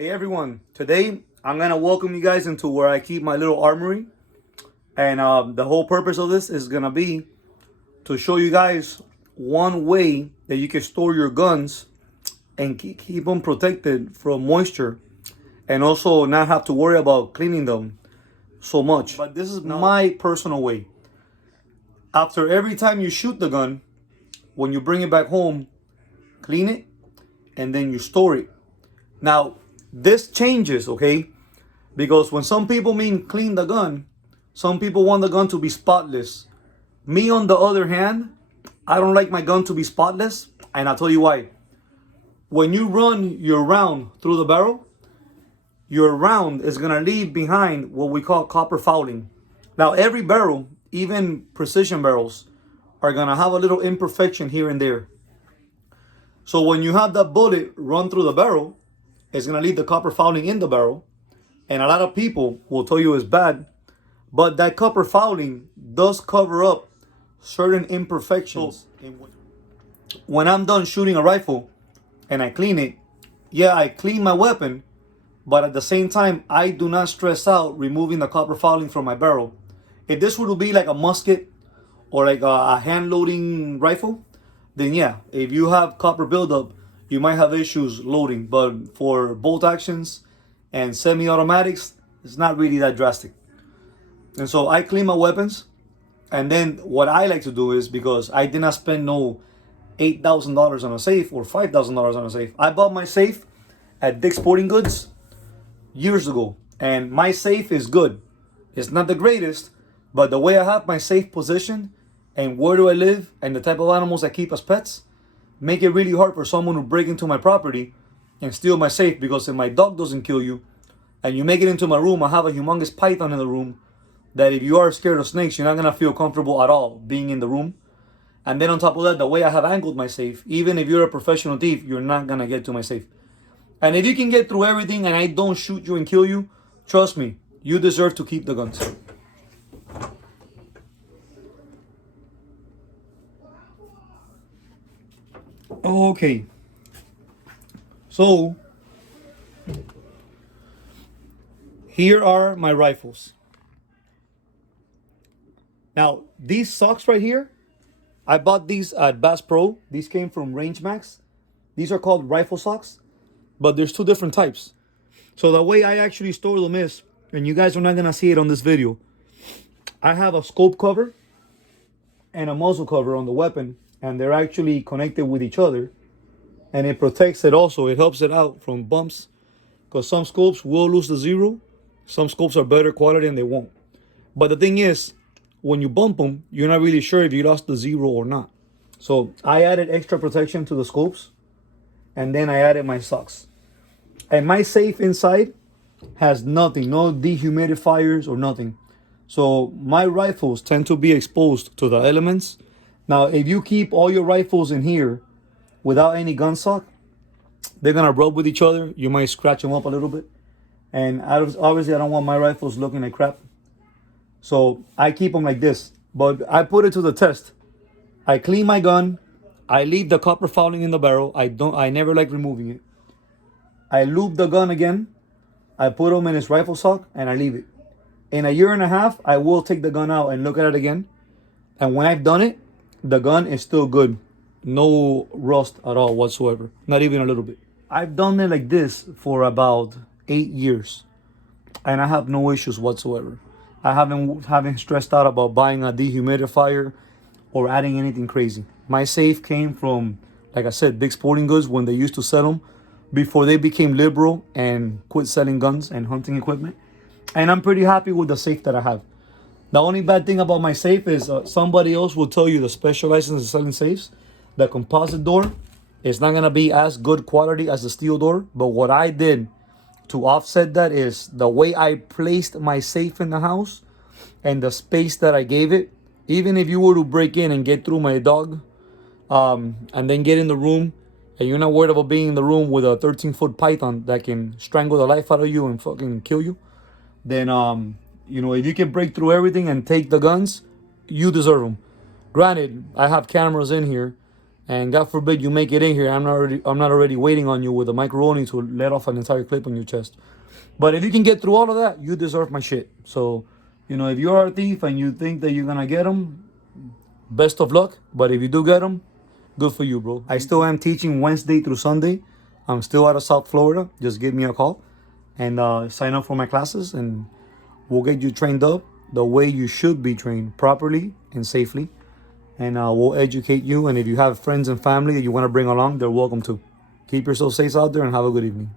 Hey everyone, today I'm gonna welcome you guys into where I keep my little armory, and the whole purpose of this is gonna be to show you guys one way that you can store your guns and keep them protected from moisture, and also not have to worry about cleaning them so much. But this is my personal way. After every time you shoot the gun, when you bring it back home, clean it and then you store it. Now, this changes, okay? Because when some people mean clean the gun, some people want the gun to be spotless. Me, on the other hand, I don't like my gun to be spotless, and I'll tell you why. When you run your round through the barrel, your round is gonna leave behind what we call copper fouling. Now, every barrel, even precision barrels, are gonna have a little imperfection here and there. So when you have that bullet run through the barrel, it's gonna leave the copper fouling in the barrel, and a lot of people will tell you it's bad, but that copper fouling does cover up certain imperfections. When I'm done shooting a rifle and I clean it, yeah, I clean my weapon, but at the same time, I do not stress out removing the copper fouling from my barrel. If this were to be like a musket or like a hand loading rifle, then yeah, if you have copper buildup, you might have issues loading. But for bolt actions and semi-automatics, it's not really that drastic. And so I clean my weapons, and then what I like to do is, because I did not spend no $8,000 on a safe or $5,000 on a safe. I bought my safe at Dick's Sporting Goods years ago, and my safe is good. It's not the greatest, but the way I have my safe positioned and where do I live and the type of animals I keep as pets make it really hard for someone to break into my property and steal my safe. Because if my dog doesn't kill you and you make it into my room, I have a humongous python in the room that if you are scared of snakes, you're not gonna feel comfortable at all being in the room. And then on top of that, the way I have angled my safe, even if you're a professional thief, you're not gonna get to my safe. And if you can get through everything and I don't shoot you and kill you, trust me, you deserve to keep the guns. Okay, so here are my rifles. Now, these socks right here, I bought these at Bass Pro. These came from Range Max. These are called rifle socks, but there's two different types. So the way I actually store them is, and you guys are not gonna see it on this video, I have a scope cover and a muzzle cover on the weapon, and they're actually connected with each other, and it protects it also. It helps it out from bumps, because some scopes will lose the zero. Some scopes are better quality and they won't. But the thing is, when you bump them, you're not really sure if you lost the zero or not. So I added extra protection to the scopes, and then I added my socks. And my safe inside has nothing, no dehumidifiers or nothing. So my rifles tend to be exposed to the elements. Now, if you keep all your rifles in here without any gun sock, they're gonna rub with each other. You might scratch them up a little bit. And obviously, I don't want my rifles looking like crap. So I keep them like this. But I put it to the test. I clean my gun. I leave the copper fouling in the barrel. I never like removing it. I lube the gun again. I put them in its rifle sock and I leave it. In a year and a half, I will take the gun out and look at it again. And when I've done it, the gun is still good. No rust at all whatsoever. Not even a little bit. I've done it like this for about 8 years, and I have no issues whatsoever. I haven't stressed out about buying a dehumidifier or adding anything crazy. My safe came from, like I said, Dick's Sporting Goods when they used to sell them before they became liberal and quit selling guns and hunting equipment. And I'm pretty happy with the safe that I have. The only bad thing about my safe is somebody else will tell you the specializes in selling safes. The composite door is not going to be as good quality as the steel door. But what I did to offset that is the way I placed my safe in the house and the space that I gave it. Even if you were to break in and get through my dog and then get in the room, and you're not worried about being in the room with a 13-foot python that can strangle the life out of you and fucking kill you, then you know, if you can break through everything and take the guns, you deserve them. Granted, I have cameras in here, And God forbid you make it in here. I'm not already waiting on you with a macaroni to let off an entire clip on your chest. But if you can get through all of that, you deserve my shit. So, if you are a thief and you think that you're gonna get them, best of luck. But if you do get them, good for you, bro. I still am teaching Wednesday through Sunday. I'm still out of South Florida. Just give me a call and sign up for my classes, and we'll get you trained up the way you should be trained, properly and safely. And we'll educate you. And if you have friends and family that you want to bring along, they're welcome to. Keep yourself safe out there and have a good evening.